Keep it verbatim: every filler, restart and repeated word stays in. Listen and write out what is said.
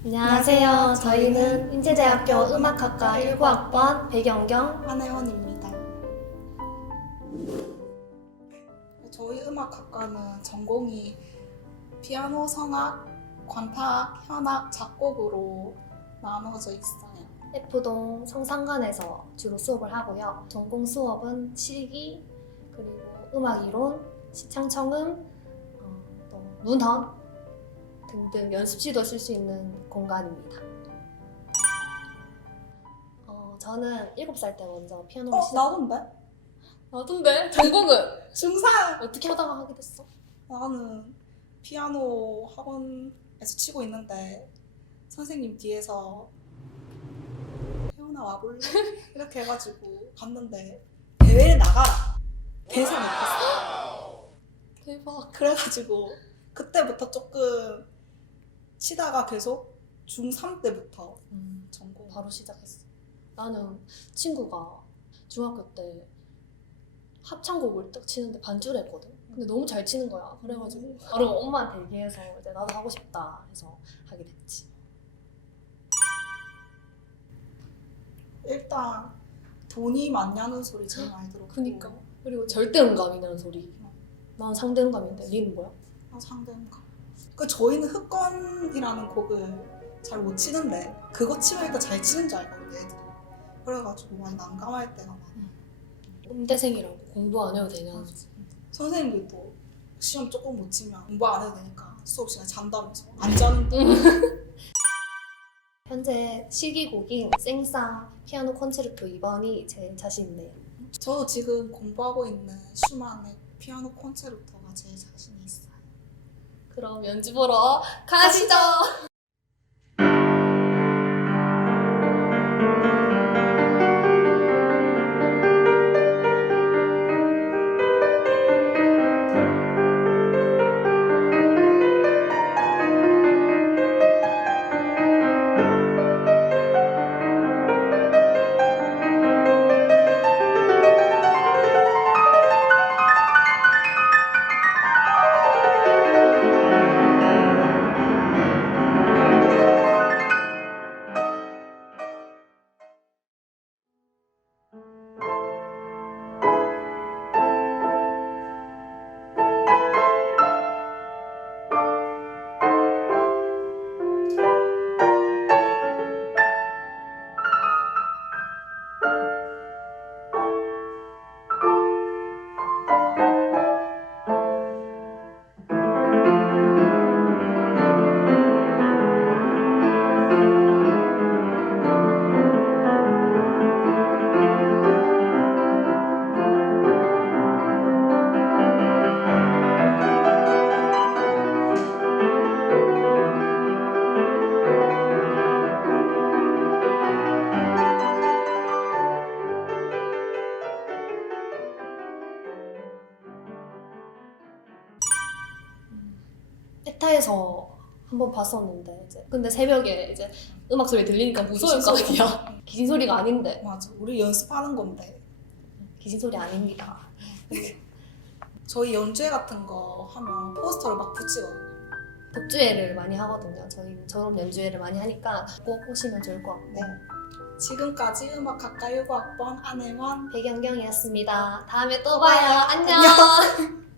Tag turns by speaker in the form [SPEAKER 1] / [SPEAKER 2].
[SPEAKER 1] 안녕하세요. 저희는 인제대학교 음악학과 일 구 학번 백영경,
[SPEAKER 2] 한혜원입니다. 저희 음악학과는 전공이 피아노, 성악, 관타악, 현악, 작곡으로 나누어져 있어요.
[SPEAKER 1] F동 성상관에서 주로 수업을 하고요. 전공 수업은 실기, 그리고 음악이론, 시창청음, 어, 또 문헌 등등 연습실도 쓸 수 있는 공간입니다. 어, 저는 일곱 살 때 먼저 피아노를
[SPEAKER 2] 어,
[SPEAKER 1] 시작...
[SPEAKER 2] 나던데?
[SPEAKER 1] 나던데? 전공은?
[SPEAKER 2] 중삼!
[SPEAKER 1] 어떻게 하다가 하게 됐어?
[SPEAKER 2] 나는 피아노 학원에서 치고 있는데 선생님 뒤에서 혜원아 와볼래? 이렇게 해가지고 갔는데 대회에 나가라! 대상 못했어.
[SPEAKER 1] 대박.
[SPEAKER 2] 그래가지고 그때부터 조금 치다가 계속 중삼 때부터
[SPEAKER 1] 음,
[SPEAKER 2] 전공.
[SPEAKER 1] 바로 시작했어. 나는 친구가 중학교 때 합창곡을 딱 치는데 반주를 했거든. 근데 너무 잘 치는 거야. 그래가지고 바로 엄마한테 얘기해서 이제 나도 하고 싶다 해서 하게 됐지.
[SPEAKER 2] 일단 돈이 많냐는 소리 제일 많이 들었고.
[SPEAKER 1] 그니까. 그리고 절대음감이라는 소리. 난 상대음감인데 니는 뭐야?
[SPEAKER 2] 아, 상대음감. 그 저희는 흑건이라는 곡을 잘 못 치는데 그거 치면 일단 잘 치는 줄 알거든요, 애들이. 그래가지고 많이 난감할 때가 많아.
[SPEAKER 1] 음대생이라고 공부 안 해도 되냐는
[SPEAKER 2] 아,
[SPEAKER 1] 소리.
[SPEAKER 2] 선생님들도 시험 조금 못 치면 공부 안 해도 되니까 수업 시간에 잔다면서 안 자는 거.
[SPEAKER 1] 현재 실기곡인 생사 피아노 콘체르토 이 번이 제일 자신 있네요.
[SPEAKER 2] 저도 지금 공부하고 있는 슈만의 피아노 콘체르토가 제일 자신이 있어요.
[SPEAKER 1] 그럼 연주 보러 가시죠. 에타에서 한번 봤었는데 이제 근데 새벽에 이제 음악 소리 들리니까 무서울 거 아니야. 귀신 소리가 아닌데.
[SPEAKER 2] 맞아, 우리 연습하는 건데.
[SPEAKER 1] 귀신 소리 아닙니다.
[SPEAKER 2] 저희 연주회 같은 거 하면 포스터를 막 붙이거든요.
[SPEAKER 1] 독주회를 많이 하거든요. 저희 저런 연주회를 많이 하니까 꼭 오시면 좋을 것 같고.
[SPEAKER 2] 네. 지금까지 음악학과 일 구 학번 안혜원
[SPEAKER 1] 백연경이었습니다. 다음에 또 봐요. 안녕.
[SPEAKER 2] 안녕.